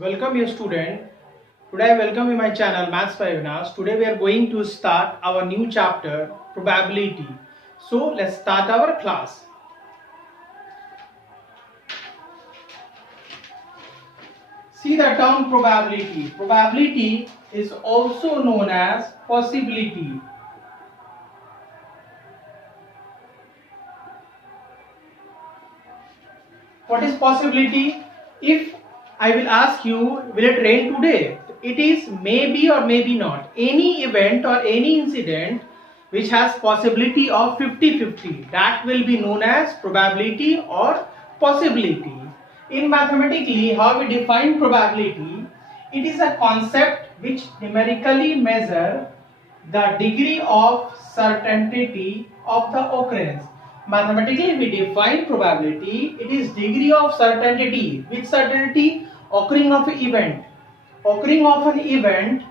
Welcome you student. Today I welcome you my channel Maths by Avinash. Today we are going to start our new chapter probability. So let's start our class. See the term probability. Probability is also known as possibility. What is possibility? If I will ask you, will it rain today? It is maybe or maybe not. Any event or any incident which has possibility of 50-50, that will be known as probability or possibility. In mathematically, how we define probability? It is a concept which numerically measure the degree of certainty of the occurrence. Mathematically, we define probability. It is degree of certainty. Which certainty? Occurring of an event. Occurring of an event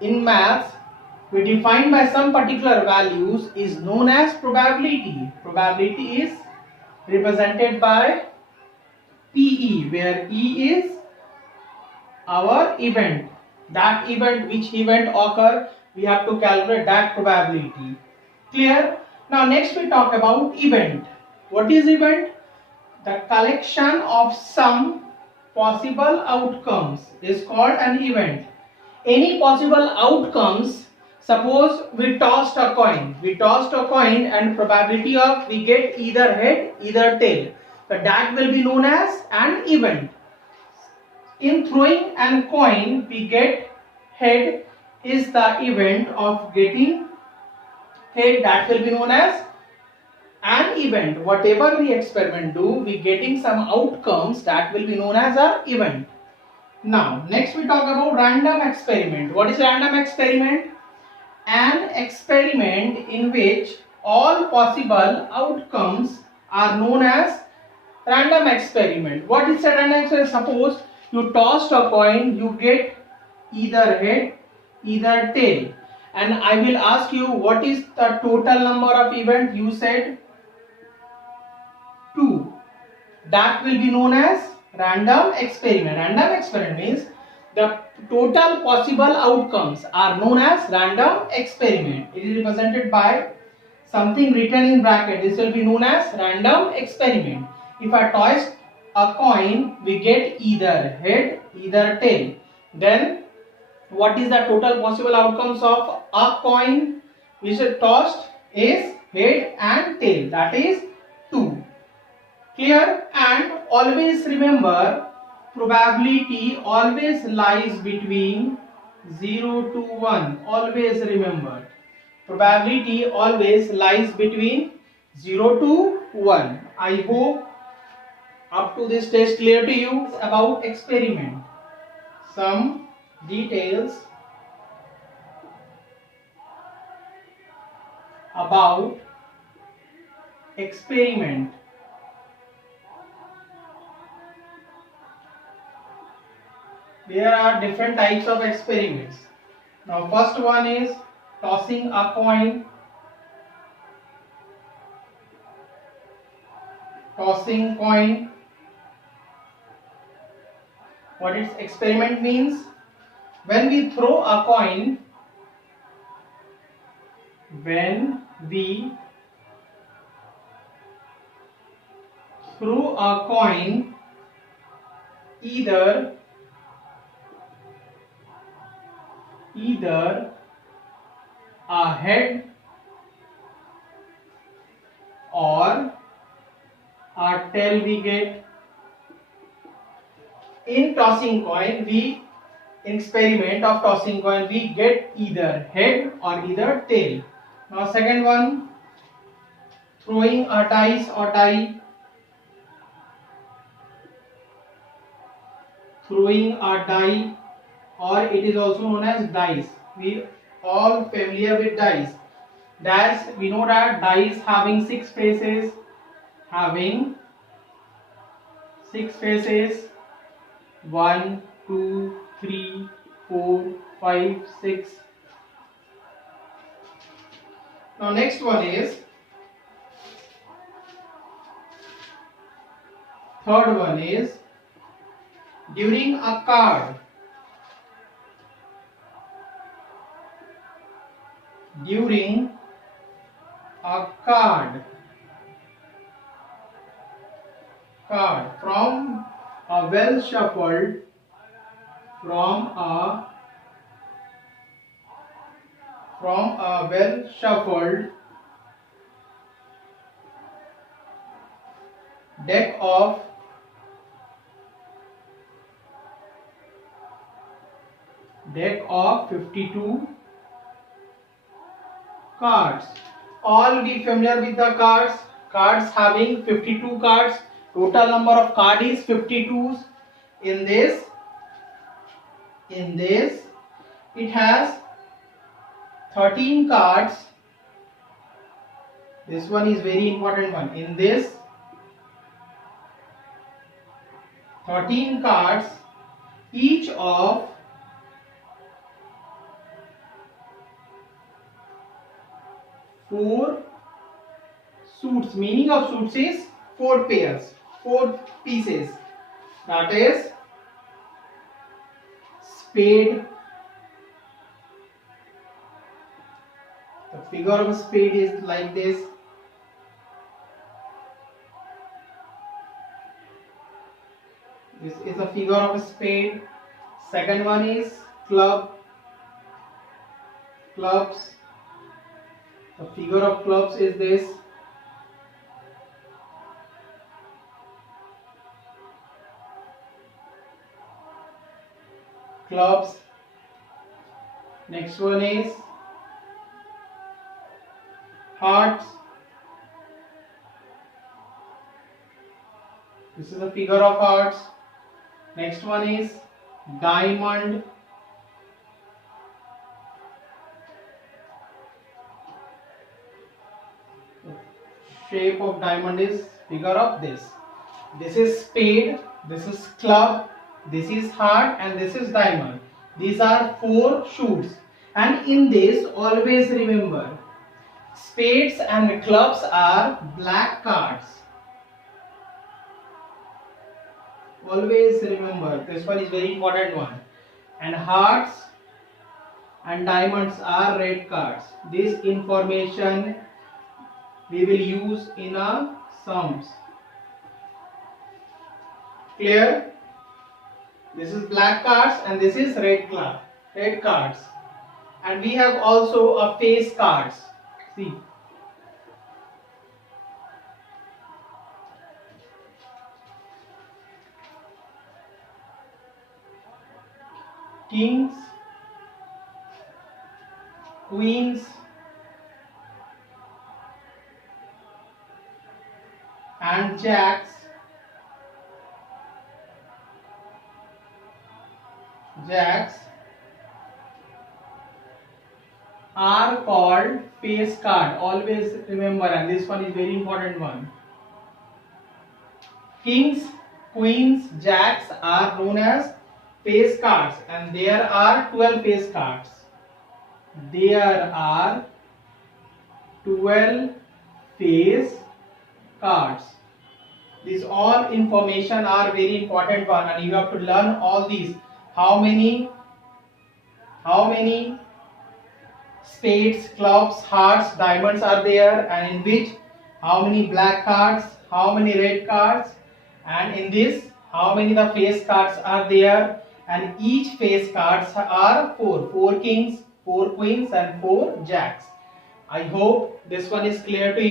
in maths, we define by some particular values is known as probability. Probability is represented by PE, where E is our event. That event, which event occur, we have to calculate that probability. Clear? Now next we talk about event. What is event? The collection of some possible outcomes is called an event. Any possible outcomes, suppose we tossed a coin. We tossed a coin and probability of we get either head, either tail. But that will be known as an event. In throwing a coin, we get head is the event of getting head, that will be known as an event. Whatever we experiment do, we getting some outcomes, that will be known as an event. Now, next we talk about random experiment. What is random experiment? An experiment in which all possible outcomes are known as random experiment. What is a random experiment? Suppose you tossed a coin, you get either head, either tail. And I will ask you, what is the total number of events? You said 2. That will be known as random experiment. Random experiment means the total possible outcomes are known as random experiment. It is represented by something written in bracket. This will be known as random experiment. If I toss a coin, we get either head, either tail. Then what is the total possible outcomes of a coin which is tossed is head and tail, that is 2. Clear? And always remember, probability always lies between 0 to 1. Always remember, probability always lies between 0 to 1. I hope up to this test clear to you. About experiment, some details about experiment. There are different types of experiments. Now first one is tossing a coin. Tossing coin. What its experiment means? When we throw a coin, when we throw a coin, either a head or a tail we get. In tossing coin, we experiment of tossing coin, we get either head or either tail. Now second one, throwing a dice or die. Throwing a die, or it is also known as dice. We all familiar with dice. Dice, we know that dice having 6 faces. Having 6 faces. 1, 2, 3, 4, 5, 6. Now next one is, third one is during a card, during a card from a well shuffled, from a well shuffled deck of 52 cards. All be familiar with the cards. Cards having 52 cards. Total number of cards is 52. In this it has 13 cards. This one is very important one. In this 13 cards, each of 4 suits. Meaning of suits is 4 pairs, 4 pieces. That is spade. The figure of a spade is like this. This is a figure of a spade. Second one is clubs. The figure of clubs is this. Clubs. Next one is hearts. This is a figure of hearts. Next one is diamond. The shape of diamond is figure of this. This is spade, this is club, this is heart, and this is diamond. These are 4 shoots. And in this, always remember, spades and clubs are black cards. Always remember, this one is very important one. And hearts and diamonds are red cards. This information we will use in our sums. Clear? This is black cards and this is red cards. And we have also a face cards. See. Kings, queens, and jacks are called face card. Always remember, and this one is very important one. Kings, queens, jacks are known as face cards, and there are 12 face cards. There are 12 face cards. These all information are very important one, and you have to learn all these. How many spades, clubs, hearts, diamonds are there, and in which how many black cards, how many red cards, and in this how many the face cards are there, and each face cards are 4 kings, 4 queens, and 4 jacks. I hope this one is clear to you.